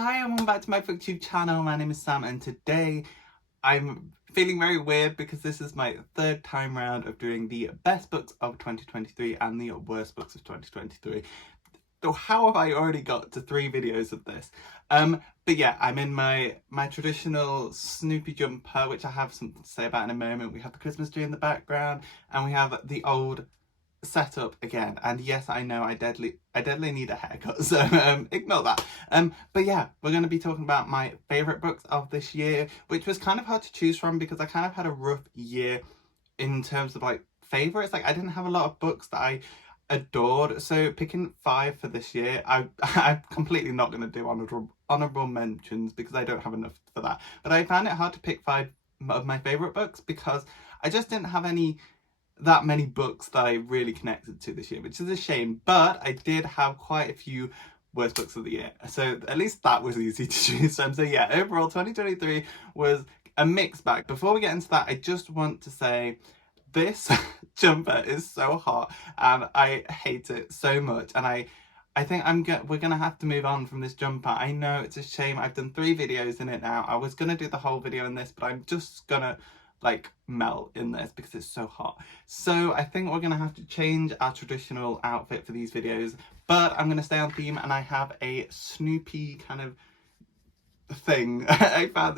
Hi and welcome back to my booktube channel. My name is Sam and today I'm feeling very weird because this is my third time round of doing the best books of 2023 and the worst books of 2023. So how have I already got to 3 videos of this? But yeah, I'm in my traditional Snoopy jumper, which I have something to say about in a moment. We have the Christmas tree in the background and we have the old setup again, and yes, I know I deadly need a haircut, so ignore that. But yeah, we're going to be talking about my favorite books of this year, which was kind of hard to choose from because I kind of had a rough year in terms of like favorites. Like I didn't have a lot of books that I adored, so picking 5 for this year, I'm completely not going to do honorable mentions because I don't have enough for that, but I found it hard to pick 5 of my favorite books because I just didn't have that many books that I really connected to this year, which is a shame, but I did have quite a few worst books of the year, so at least that was easy to choose from. So yeah, overall 2023 was a mixed bag. Before we get into that, I just want to say this jumper is so hot and I hate it so much, and I think we're gonna have to move on from this jumper. I know it's a shame. I've done 3 videos in it now. I was gonna do the whole video in this, but I'm just gonna like melt in this because it's so hot. So I think we're gonna have to change our traditional outfit for these videos, but I'm gonna stay on theme and I have a Snoopy kind of thing. I found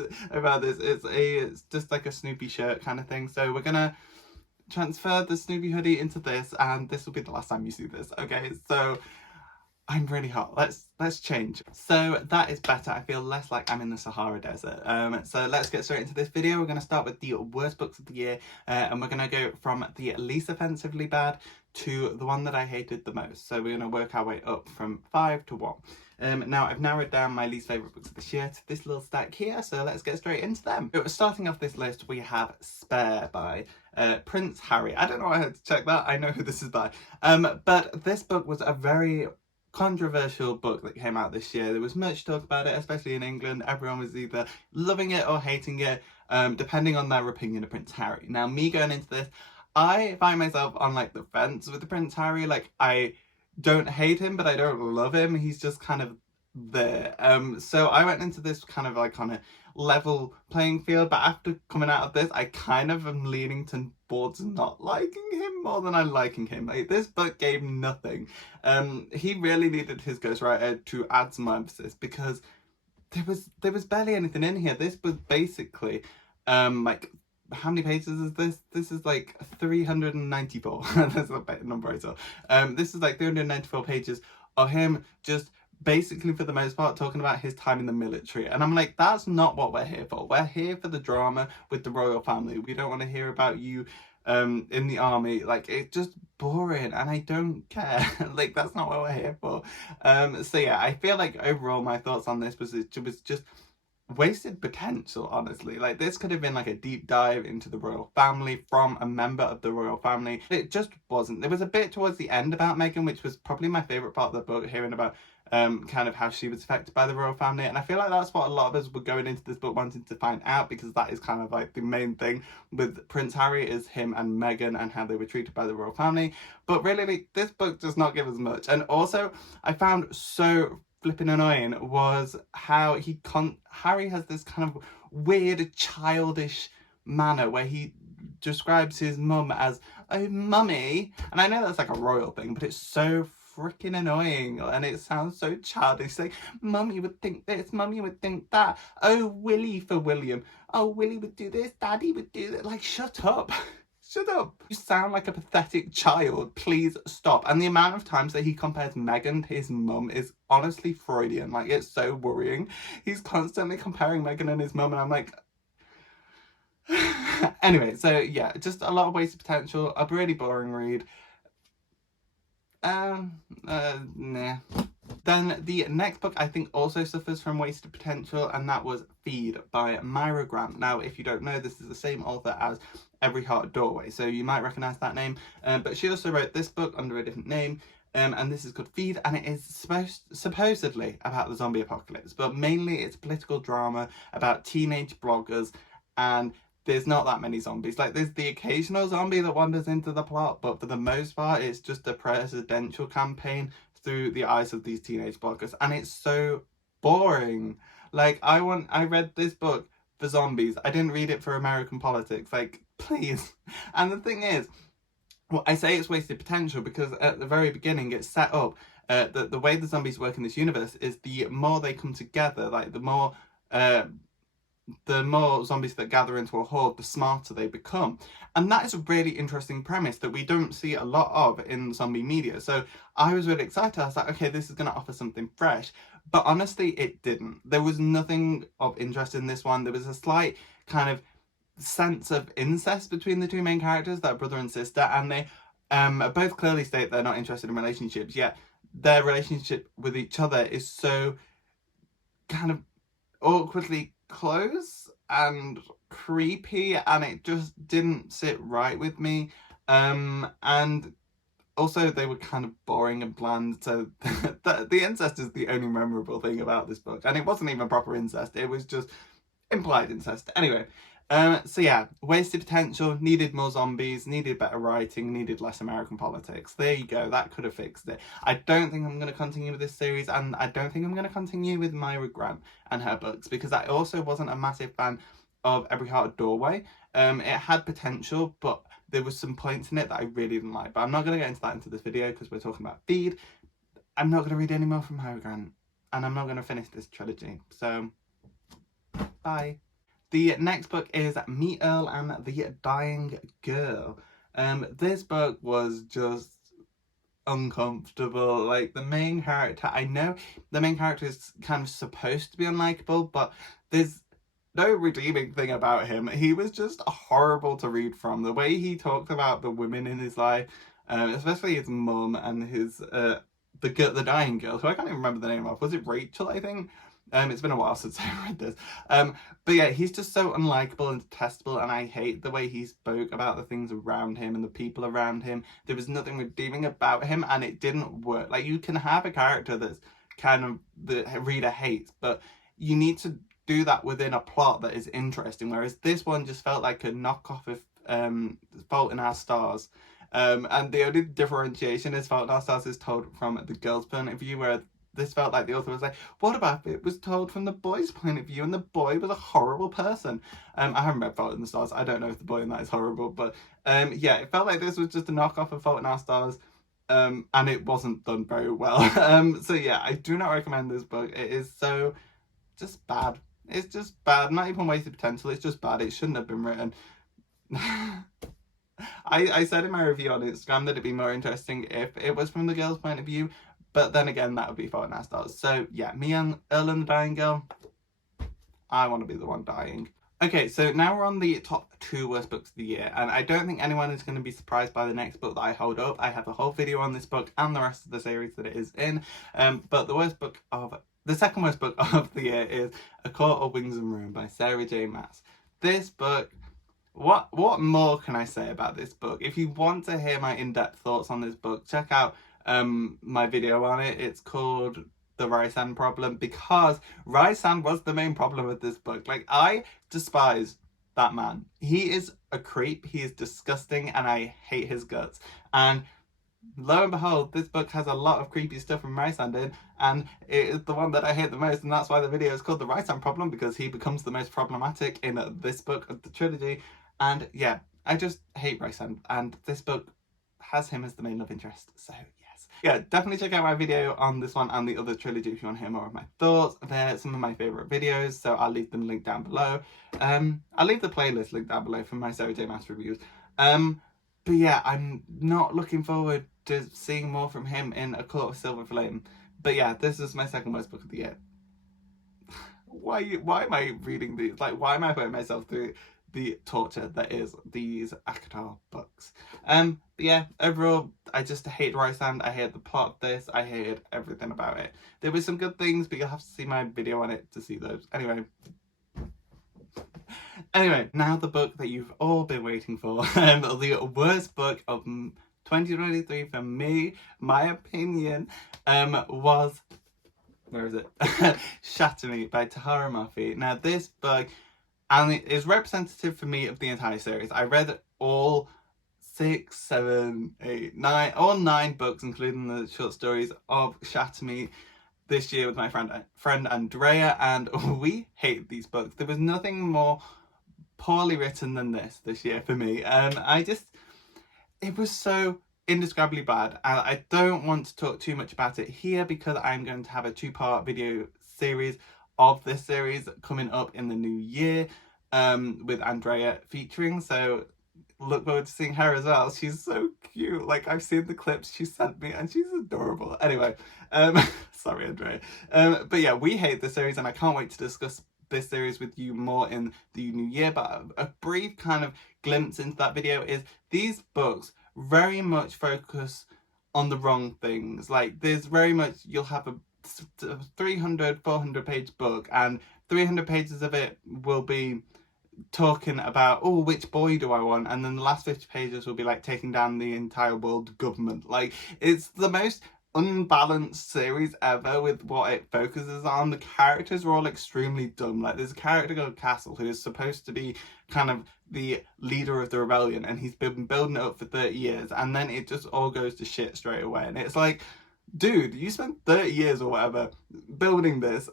this. It's just like a Snoopy shirt kind of thing. So we're gonna transfer the Snoopy hoodie into this, and this will be the last time you see this. Okay, so I'm really hot. Let's change. So that is better. I feel less like I'm in the Sahara Desert. So let's get straight into this video. We're going to start with the worst books of the year, and we're going to go from the least offensively bad to the one that I hated the most. So we're going to work our way up from 5 to 1. Now I've narrowed down my least favourite books of this year to this little stack here, so let's get straight into them. So starting off this list, we have Spare by Prince Harry. I don't know why I had to check that. I know who this is by. But this book was a very controversial book that came out this year. There was much talk about it, especially in England. Everyone was either loving it or hating it, depending on their opinion of Prince Harry. Now, me going into this, I find myself on like the fence with the Prince Harry. Like, I don't hate him, but I don't love him. He's just kind of there. So I went into this kind of like on a level playing field, but after coming out of this, I kind of am leaning towards not liking him more than I'm liking him. Like, this book gave nothing. He really needed his ghostwriter to add some emphasis because there was barely anything in here. This was basically like, how many pages is this? This is like 394. That's a better number I saw. This is like 394 pages of him just basically, for the most part, talking about his time in the military. And I'm like, that's not what we're here for. We're here for the drama with the royal family. We don't want to hear about you in the army. Like, it's just boring and I don't care. Like, that's not what we're here for. So yeah, I feel like overall my thoughts on this was it was just wasted potential, honestly. Like, this could have been like a deep dive into the royal family from a member of the royal family. It just wasn't. There was a bit towards the end about Meghan, which was probably my favourite part of the book, hearing about kind of how she was affected by the royal family, and I feel like that's what a lot of us were going into this book wanting to find out, because that is kind of like the main thing with Prince Harry, is him and Meghan and how they were treated by the royal family. But really, like, this book does not give us much. And also, I found so flipping annoying was how Harry has this kind of weird childish manner where he describes his mum as, "Oh, mummy," and I know that's like a royal thing, but it's so freaking annoying and it sounds so childish. Like, "Mummy would think this, mummy would think that, oh, Willie," for William, "Oh, Willie would do this, daddy would do that." Like, shut up. Shut up. You sound like a pathetic child. Please stop. And the amount of times that he compares Meghan to his mum is honestly Freudian. Like, it's so worrying. He's constantly comparing Meghan and his mum, and I'm like... Anyway, so yeah, just a lot of wasted potential. A really boring read. Nah. Then the next book I think also suffers from wasted potential, and that was Feed by Myra Grant. Now, if you don't know, this is the same author as Every Heart Doorway, so you might recognise that name, but she also wrote this book under a different name, and this is called Feed, and it is supposedly about the zombie apocalypse, but mainly it's political drama about teenage bloggers, and there's not that many zombies. Like, there's the occasional zombie that wanders into the plot, but for the most part it's just a presidential campaign through the eyes of these teenage bloggers, and it's so boring. Like, I read this book for zombies. I didn't read it for American politics. Like, please. And the thing is, well, I say it's wasted potential because at the very beginning it's set up that the way the zombies work in this universe is the more they come together, like the more zombies that gather into a horde, the smarter they become. And that is a really interesting premise that we don't see a lot of in zombie media. So I was really excited. I was like, okay, this is going to offer something fresh. But honestly, it didn't. There was nothing of interest in this one. There was a slight kind of sense of incest between the two main characters, that brother and sister, and they both clearly state they're not interested in relationships, yet their relationship with each other is so kind of awkwardly close and creepy, and it just didn't sit right with me. And also they were kind of boring and bland, so the incest is the only memorable thing about this book, and it wasn't even proper incest, it was just implied incest. Anyway, so yeah, wasted potential, needed more zombies, needed better writing, needed less American politics. There you go, that could have fixed it. I don't think I'm going to continue with this series, and I don't think I'm going to continue with Myra Grant and her books, because I also wasn't a massive fan of Every Heart a Doorway. It had potential, but there was some points in it that I really didn't like. But I'm not going to get into that into this video because we're talking about Feed. I'm not going to read any more from Myra Grant, and I'm not going to finish this trilogy. So, bye. The next book is Me, Earl and the Dying Girl. This book was just uncomfortable. Like, the main character, I know the main character is kind of supposed to be unlikable, but there's no redeeming thing about him. He was just horrible to read from. The way he talked about the women in his life, especially his mum and his the dying girl, who I can't even remember the name of. Was it Rachel, I think? It's been a while since I read this. But yeah, he's just so unlikable and detestable, and I hate the way he spoke about the things around him and the people around him. There was nothing redeeming about him, and it didn't work. Like, you can have a character that's kind of the reader hates, but you need to do that within a plot that is interesting, whereas this one just felt like a knockoff of Fault in Our Stars. And the only differentiation is Fault in Our Stars is told from the girl's point of view, where this felt like the author was like, what about if it was told from the boy's point of view and the boy was a horrible person? I haven't read Fault in the Stars. I don't know if the boy in that is horrible, but yeah, it felt like this was just a knockoff of Fault in Our Stars, and it wasn't done very well. So yeah, I do not recommend this book. It is so just bad. It's just bad. Not even wasted potential. It's just bad. It shouldn't have been written. I said in my review on Instagram that it'd be more interesting if it was from the girl's point of view, but then again, that would be Fault in Our Stars. So yeah, me and Earl and the Dying Girl, I want to be the one dying. Okay, so now we're on the top 2 worst books of the year, and I don't think anyone is going to be surprised by the next book that I hold up. I have a whole video on this book and the rest of the series that it is in, but the second worst book of the year is A Court of Wings and Ruin by Sarah J. Maas. This book, what more can I say about this book? If you want to hear my in-depth thoughts on this book, check out my video on it. It's called The Rysand Problem, because Rysand was the main problem with this book. Like, I despise that man. He is a creep, he is disgusting, and I hate his guts. And lo and behold, this book has a lot of creepy stuff from Rysand in, and it is the one that I hate the most, and that's why the video is called The Rysand Problem, because he becomes the most problematic in this book of the trilogy. And yeah, I just hate Rysand, and this book has him as the main love interest, so yes. Yeah, definitely check out my video on this one and the other trilogy if you want to hear more of my thoughts. They're some of my favourite videos, so I'll leave them linked down below. I'll leave the playlist linked down below from my Sarah J. Maas reviews. But yeah, I'm not looking forward to seeing more from him in A Court of Silver Flame. But yeah, this is my second worst book of the year. Why am I reading these? Like, why am I putting myself through the torture that is these ACOTAR books? But yeah, overall, I just hate Rysand. I hate the plot of this. I hated everything about it. There were some good things, but you'll have to see my video on it to see those. Anyway, now the book that you've all been waiting for, the worst book of 2023 for me, my opinion, was, where is it? Shaty by Tahereh Mafi. Now this book, and it is representative for me of the entire series. I read all 6, 7, 8, 9, all 9 books, including the short stories of Shaty. this year with my friend Andrea, and we hate these books. There was nothing more poorly written than this year for me. It was so indescribably bad, and I don't want to talk too much about it here because I'm going to have a 2-part video series of this series coming up in the new year, with Andrea featuring, so look forward to seeing her as well. She's so cute. Like, I've seen the clips she sent me and she's adorable. Anyway, sorry Andrea. But yeah, we hate this series and I can't wait to discuss this series with you more in the new year. But a brief kind of glimpse into that video is these books very much focus on the wrong things. Like, there's very much, you'll have a 300-400 page book and 300 pages of it will be talking about, oh, which boy do I want, and then the last 50 pages will be like taking down the entire world government. Like, it's the most unbalanced series ever with what it focuses on. The characters are all extremely dumb. Like, there's a character called Castle who is supposed to be kind of the leader of the rebellion, and he's been building it up for 30 years, and then it just all goes to shit straight away. And it's like, dude, you spent 30 years or whatever building this.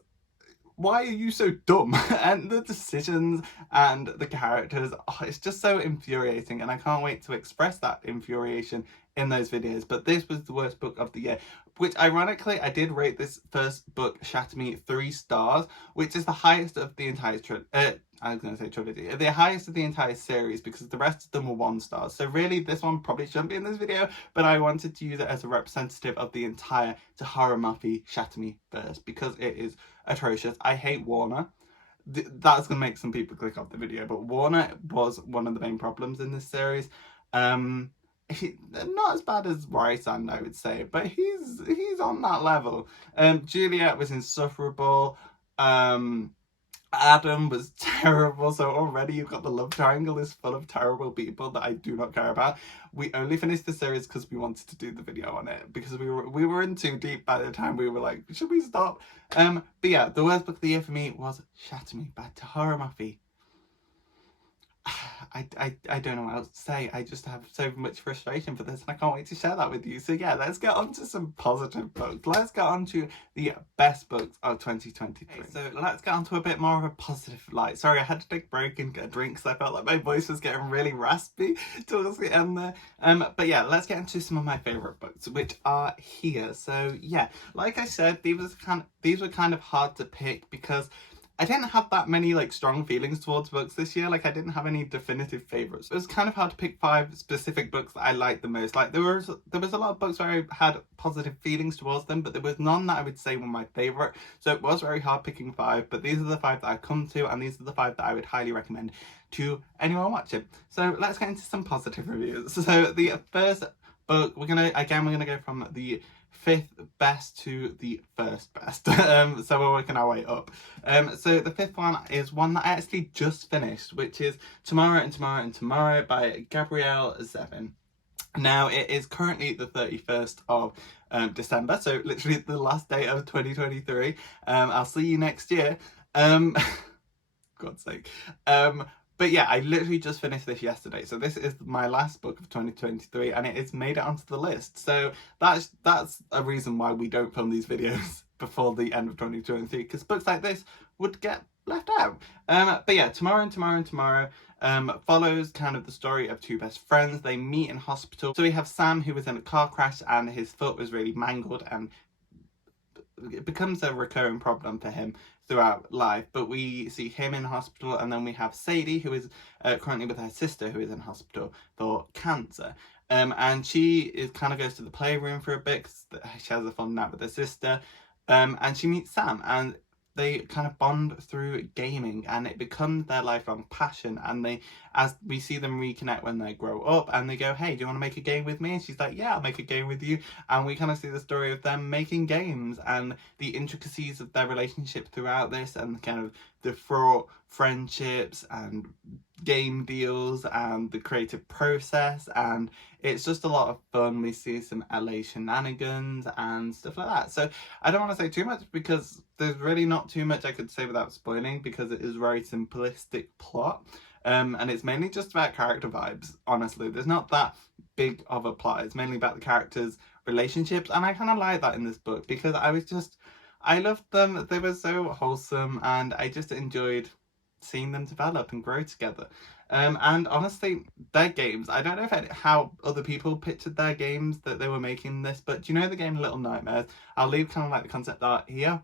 Why are you so dumb? And the decisions and the characters, it's just so infuriating, and I can't wait to express that infuriation in those videos. But this was the worst book of the year, which ironically I did rate this first book, Shaty, 3 stars, which is the highest of the entire I was going to say trilogy, the highest of the entire series, because the rest of them were 1 star. So really this one probably shouldn't be in this video, but I wanted to use it as a representative of the entire Taharamaki Shaty verse because it is atrocious. I hate Warner. That's going to make some people click off the video, but Warner was one of the main problems in this series. Not as bad as Rysand, I would say, but he's on that level. Juliet was insufferable. Adam was terrible, so already you've got the love triangle is full of terrible people that I do not care about. We only finished the series because we wanted to do the video on it, because we were in too deep by the time we were like, should we stop? But yeah, the worst book of the year for me was Shaty by Taharamaki. I don't know what else to say. I just have so much frustration for this and I can't wait to share that with you. So yeah, let's get on to some positive books. Let's get on to the best books of 2023. Okay, so let's get on to a bit more of a positive light. Sorry, I had to take a break and get a drink because I felt like my voice was getting really raspy towards the end there. But yeah, let's get into some of my favourite books, which are here. So yeah, like I said, these were kind of hard to pick because I didn't have that many like strong feelings towards books this year. Like, I didn't have any definitive favourites. It was kind of hard to pick 5 specific books that I liked the most. Like, there was a lot of books where I had positive feelings towards them, but there was none that I would say were my favourite. So it was very hard picking 5, but these are the 5 that I've come to, and these are the 5 that I would highly recommend to anyone watching. So let's get into some positive reviews. So the first book, we're gonna go from the 5th best to the 1st best. So we're working our way up. So the 5th one is one that I actually just finished, which is Tomorrow and Tomorrow and Tomorrow by Gabrielle Zevin. Now, it is currently the 31st of December, so literally the last day of 2023. I'll see you next year. God's sake. But yeah, I literally just finished this yesterday. So this is my last book of 2023 and it has made it onto the list. So that's a reason why we don't film these videos before the end of 2023, because books like this would get left out. But yeah, Tomorrow and Tomorrow and Tomorrow follows kind of the story of 2 best friends. They meet in hospital. So we have Sam, who was in a car crash and his foot was really mangled, and it becomes a recurring problem for him throughout life. But we see him in hospital, and then we have Sadie, who is currently with her sister, who is in hospital for cancer. And she kind of goes to the playroom for a bit because she has a fun nap with her sister. And she meets Sam, and they kind of bond through gaming, and it becomes their lifelong passion. And as we see them reconnect when they grow up, and they go, hey, do you want to make a game with me? And she's like, yeah, I'll make a game with you. And we kind of see the story of them making games and the intricacies of their relationship throughout this, and kind of the fraught friendships and game deals and the creative process. And it's just a lot of fun. We see some LA shenanigans and stuff like that. So I don't want to say too much because there's really not too much I could say without spoiling, because it is a very simplistic plot. And it's mainly just about character vibes, honestly. There's not that big of a plot. It's mainly about the characters' relationships, and I kind of like that in this book, because I loved them. They were so wholesome, and I just enjoyed seeing them develop and grow together. And honestly, their games, I don't know how other people pictured their games that they were making this, but do you know the game Little Nightmares? I'll leave kind of like the concept art here.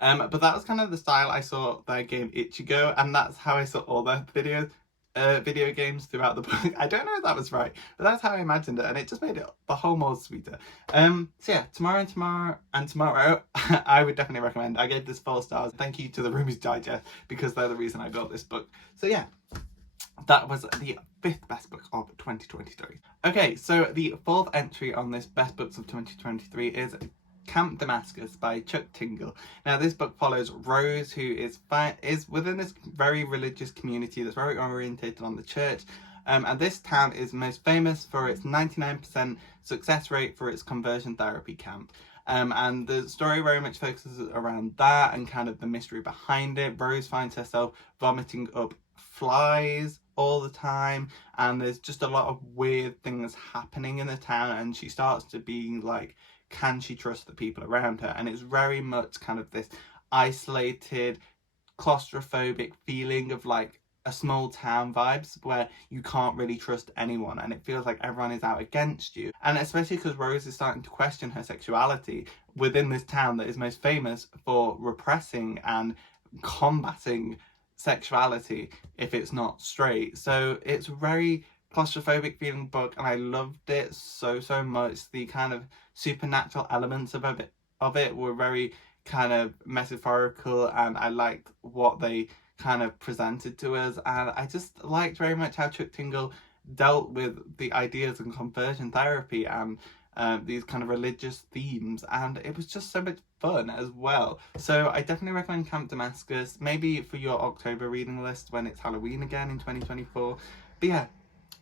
But that was kind of the style I saw their game Ichigo, and that's how I saw all their video games throughout the book. I don't know if that was right, but that's how I imagined it, and it just made it the whole more sweeter. So yeah, tomorrow, I would definitely recommend. I gave this 4 stars. Thank you to the Ruby's Digest, because they're the reason I got this book. So yeah, that was the 5th best book of 2023. Okay, so the 4th entry on this best books of 2023 is Camp Damascus by Chuck Tingle. Now, this book follows Rose, who is within this very religious community that's very orientated on the church. And this town is most famous for its 99% success rate for its conversion therapy camp. And the story very much focuses around that and kind of the mystery behind it. Rose finds herself vomiting up flies all the time, and there's just a lot of weird things happening in the town, and she starts to be like, can she trust the people around her? And it's very much kind of this isolated, claustrophobic feeling of like a small town vibes where you can't really trust anyone, and it feels like everyone is out against you. And especially because Rose is starting to question her sexuality within this town that is most famous for repressing and combating sexuality if it's not straight. So it's a very claustrophobic feeling book, and I loved it so much. The kind of supernatural elements of it were very kind of metaphorical, and I liked what they kind of presented to us, and I just liked very much how Chuck Tingle dealt with the ideas and conversion therapy and these kind of religious themes, and it was just so much fun as well. So I definitely recommend Camp Damascus, maybe for your October reading list when it's Halloween again in 2024. But yeah,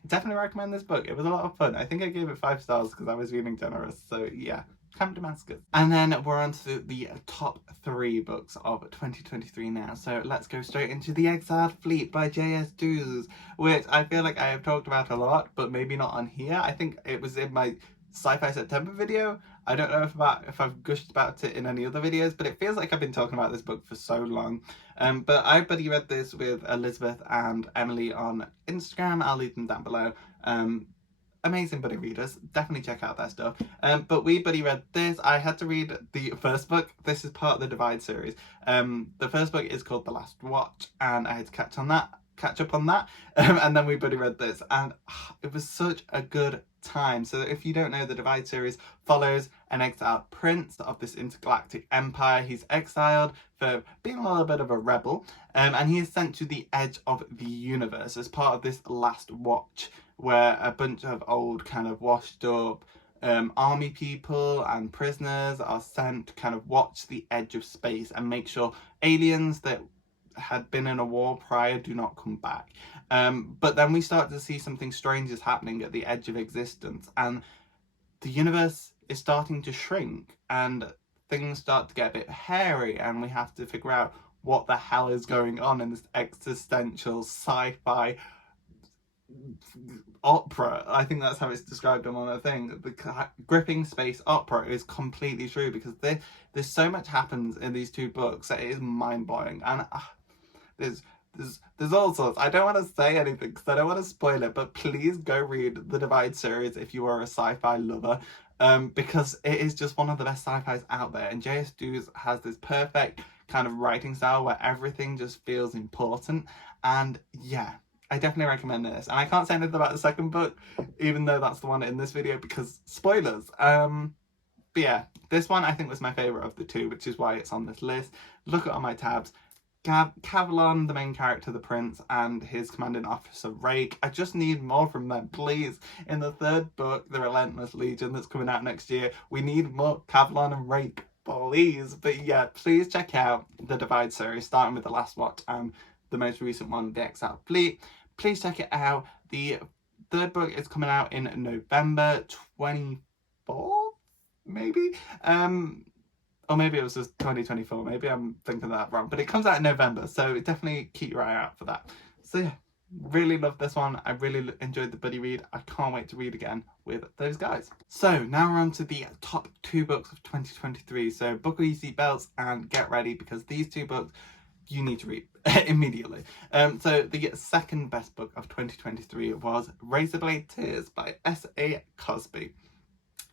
definitely recommend this book. It was a lot of fun. I think I gave it 5 stars because I was feeling generous. So yeah, Camp Damascus. And then we're on to the top 3 books of 2023 now. So let's go straight into The Exiled Fleet by J.S. Dewes, which I feel like I have talked about a lot, but maybe not on here. I think it was in my Sci-Fi September video. I don't know if I've gushed about it in any other videos, but it feels like I've been talking about this book for so long. But I buddy read this with Elizabeth and Emily on Instagram. I'll leave them down below. Amazing buddy readers, definitely check out their stuff. But we buddy read this. I had to read the first book. This is part of the Divide series. The first book is called The Last Watch, and I had to catch up on that. And then we buddy read this, and it was such a good time. So if you don't know, the Divide series follows an exiled prince of this intergalactic empire. He's exiled for being a little bit of a rebel, and he is sent to the edge of the universe as part of this last watch, where a bunch of old kind of washed up army people and prisoners are sent to kind of watch the edge of space and make sure aliens that had been in a war prior do not come back. But then we start to see something strange is happening at the edge of existence, and the universe is starting to shrink, and things start to get a bit hairy, and we have to figure out what the hell is going on in this existential sci-fi opera. I think that's how it's described on the thing. The gripping space opera is completely true, because there's so much happens in these 2 books that it is mind-blowing, and there's all sorts. I don't want to say anything because I don't want to spoil it, but please go read the Divide series if you are a sci-fi lover, because it is just one of the best sci-fis out there, and J.S. Dewes has this perfect kind of writing style where everything just feels important. And yeah, I definitely recommend this. And I can't say anything about the second book, even though that's the one in this video, because spoilers. But yeah, this one I think was my favourite of the 2, which is why it's on this list. Look at all my tabs. Kavlon, the main character, the prince, and his commanding officer, Rake. I just need more from them, please. In the 3rd book, The Relentless Legion, that's coming out next year, we need more Kavlon and Rake, please. But yeah, please check out the Divide series, starting with The Last Watch and the most recent one, The Exiled Fleet. Please check it out. The 3rd book is coming out in November 24th, maybe? Or maybe it was just 2024. Maybe I'm thinking that wrong. But it comes out in November, so definitely keep your eye out for that. So yeah, Really loved this one. I really enjoyed the buddy read. I can't wait to read again with those guys. So now we're on to the top 2 books of 2023. So buckle your seatbelts and get ready, because these 2 books you need to read immediately. So the second best book of 2023 was Razorblade Tears by S.A. Cosby.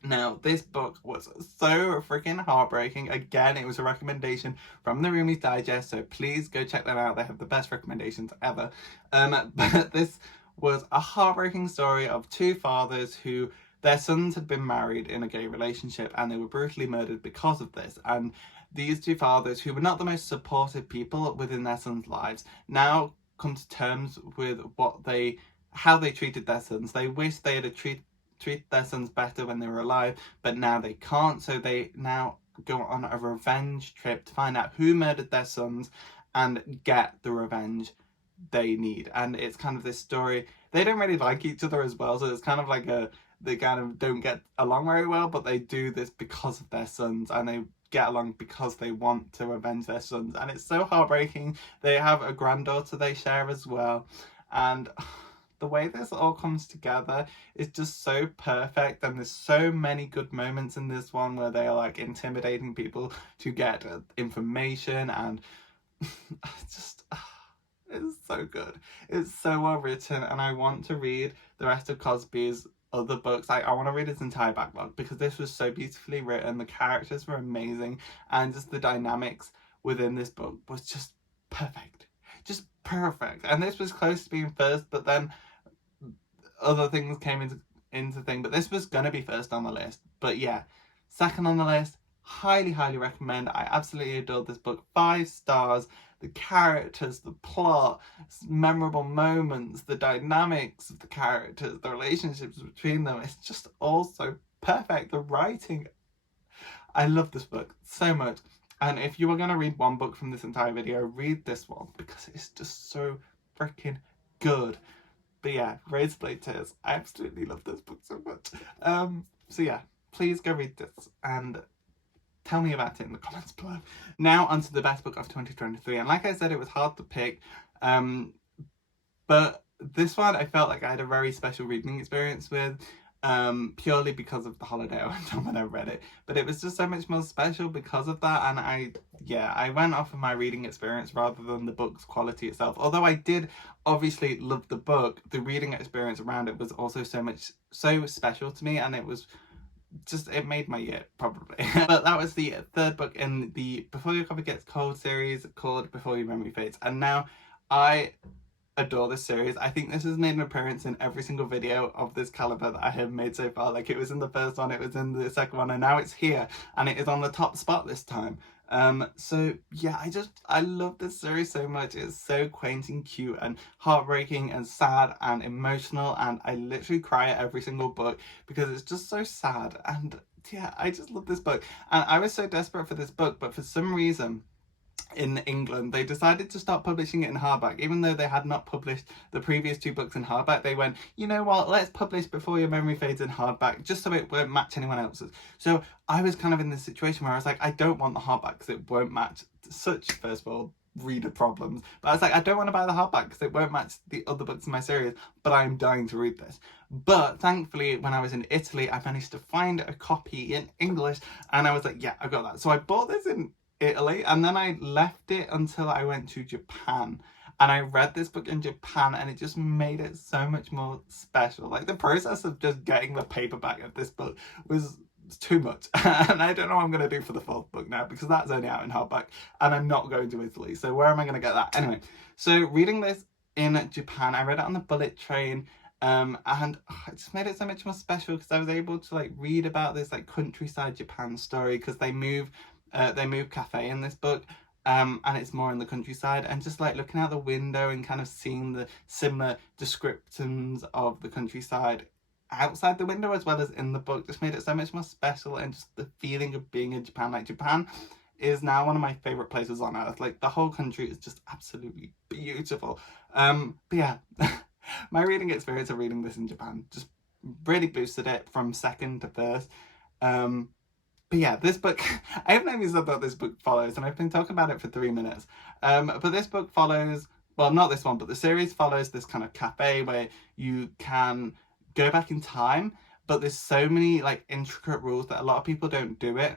Now, this book was so freaking heartbreaking. Again, it was a recommendation from the Roomies Digest, so please go check them out. They have the best recommendations ever. But this was a heartbreaking story of 2 fathers who their sons had been married in a gay relationship and they were brutally murdered because of this. And these 2 fathers, who were not the most supportive people within their sons' lives, now come to terms with how they treated their sons. They wish they had treat their sons better when they were alive, but now they can't, so they now go on a revenge trip to find out who murdered their sons and get the revenge they need. And it's kind of this story, they don't really like each other as well, so it's kind of like they kind of don't get along very well, but they do this because of their sons, and they get along because they want to avenge their sons. And it's so heartbreaking. They have a granddaughter they share as well, and the way this all comes together is just so perfect. And there's so many good moments in this one where they are like intimidating people to get information, and it's so good. It's so well written, and I want to read the rest of Cosby's other books. I want to read his entire backlog, because this was so beautifully written. The characters were amazing, and just the dynamics within this book was just perfect. Just perfect. And this was close to being first, but then other things came into thing. But this was gonna be first on the list. But yeah, second on the list. Highly recommend. I absolutely adored this book. 5 stars. The characters, the plot, memorable moments, the dynamics of the characters, the relationships between them. It's just all so perfect. The writing. I love this book so much. And if you were going to read one book from this entire video, read this one, because it's just so freaking good. But yeah, Razorblade Tears. I absolutely love this book so much. So yeah, please go read this and tell me about it in the comments below. Now onto the best book of 2023. And like I said, it was hard to pick. But this one I felt like I had a very special reading experience with. Purely because of the holiday I went on when I read it. But it was just so much more special because of that. And I went off of my reading experience rather than the book's quality itself. Although I did obviously love the book, the reading experience around it was also so special to me, and it was just, it made my year, probably. But that was the third book in the Before Your Coffee Gets Cold series, called Before Your Memory Fades. And now I adore this series. I think this has made an appearance in every single video of this caliber that I have made so far. Like, it was in the first one, it was in the second one, and now it's here, and it is on the top spot this time. So yeah, I love this series so much. It's so quaint and cute and heartbreaking and sad and emotional, and I literally cry at every single book because it's just so sad. And yeah, I just love this book, and I was so desperate for this book, but for some reason in England they decided to start publishing it in hardback. Even though they had not published the previous 2 books in hardback, they went, you know what, let's publish Before Your Memory Fades in hardback, just so it won't match anyone else's. So I was kind of in this situation where I was like, I don't want the hardback because it won't match. Such, first of all, reader problems. But I was like, I don't want to buy the hardback because it won't match the other books in my series, but I'm dying to read this. But thankfully, when I was in Italy, I managed to find a copy in English, and I was like, yeah, I got that. So I bought this in Italy, and then I left it until I went to Japan, and I read this book in Japan, and it just made it so much more special. Like, the process of just getting the paperback of this book was too much. And I don't know what I'm going to do for the 4th book now, because that's only out in hardback, and I'm not going to Italy, so where am I going to get that? Anyway, so reading this in Japan, I read it on the bullet train, and it just made it so much more special because I was able to like read about this like countryside Japan story, because they move cafe in this book, and it's more in the countryside, and just like looking out the window and kind of seeing the similar descriptions of the countryside outside the window as well as in the book just made it so much more special. And just the feeling of being in Japan, like, Japan is now one of my favorite places on earth. Like, the whole country is just absolutely beautiful. But yeah, my reading experience of reading this in Japan just really boosted it from second to first. But yeah, this book, I haven't even said that this book follows, and I've been talking about it for 3 minutes. But this book follows well, not this one, but the series follows this kind of cafe where you can go back in time, but there's so many like intricate rules that a lot of people don't do it.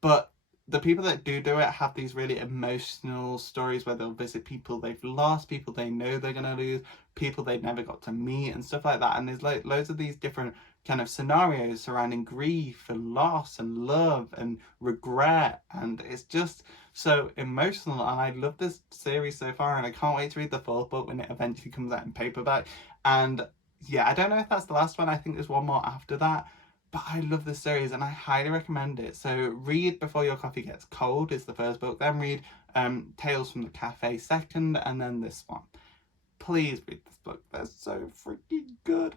But the people that do it have these really emotional stories where they'll visit people they've lost, people they know they're gonna lose, people they never got to meet, and stuff like that. And there's like loads of these different kind of scenarios surrounding grief and loss and love and regret, and it's just so emotional. And I love this series so far, and I can't wait to read the fourth book when it eventually comes out in paperback. And yeah, I don't know if that's the last one. I think there's one more after that, but I love this series and I highly recommend it. So read Before Your Coffee Gets Cold is the first book, then read Tales from the Cafe second, and then this one. Please read this book. They're so freaking good.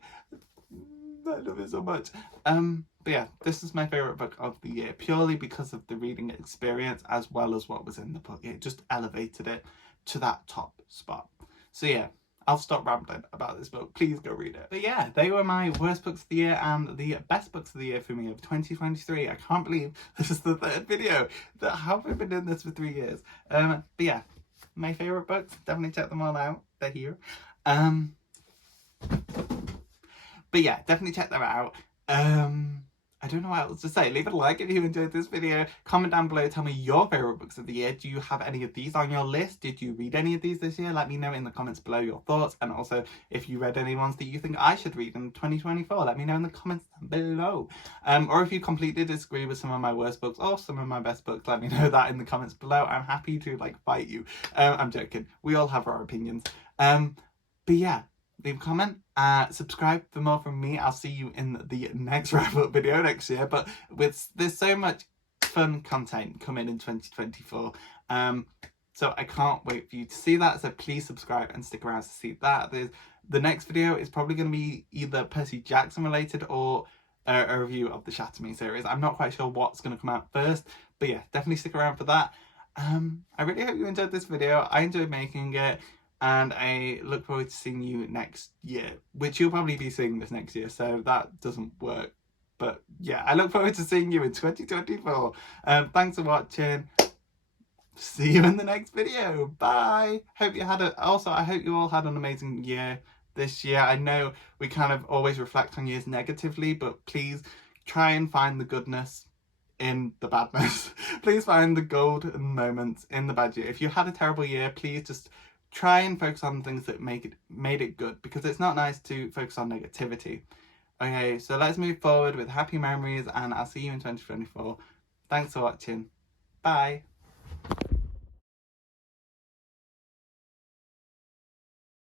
I love it so much. But yeah, this is my favourite book of the year, purely because of the reading experience as well as what was in the book. It just elevated it to that top spot. So yeah, I'll stop rambling about this book. Please go read it. But yeah, they were my worst books of the year and the best books of the year for me of 2023. I can't believe this is the third video. How have I been doing this for 3 years? But yeah, my favourite books, definitely check them all out. They're here. But yeah, definitely check them out. I don't know what else to say. Leave a like if you enjoyed this video. Comment down below, tell me your favourite books of the year. Do you have any of these on your list? Did you read any of these this year? Let me know in the comments below your thoughts. And also, if you read any ones that you think I should read in 2024, let me know in the comments below. Or if you completely disagree with some of my worst books or some of my best books, let me know that in the comments below. I'm happy to like fight you. I'm joking. We all have our opinions. But yeah, leave a comment, subscribe for more from me. I'll see you in the next wrap-up video next year, but there's so much fun content coming in 2024, so I can't wait for you to see that. So please subscribe and stick around to see that. The next video is probably going to be either Percy Jackson related or a review of the Shaty series. I'm not quite sure what's going to come out first, but yeah, definitely stick around for that. I really hope you enjoyed this video. I enjoyed making it. And I look forward to seeing you next year, which you'll probably be seeing this next year, so that doesn't work. But yeah, I look forward to seeing you in 2024. Thanks for watching. See you in the next video. Bye. Hope you had I hope you all had an amazing year this year. I know we kind of always reflect on years negatively, but please try and find the goodness in the badness. Please find the golden moments in the bad year. If you had a terrible year, please just try and focus on things that made it good, because it's not nice to focus on negativity. Okay, so let's move forward with happy memories, and I'll see you in 2024. Thanks for watching. Bye.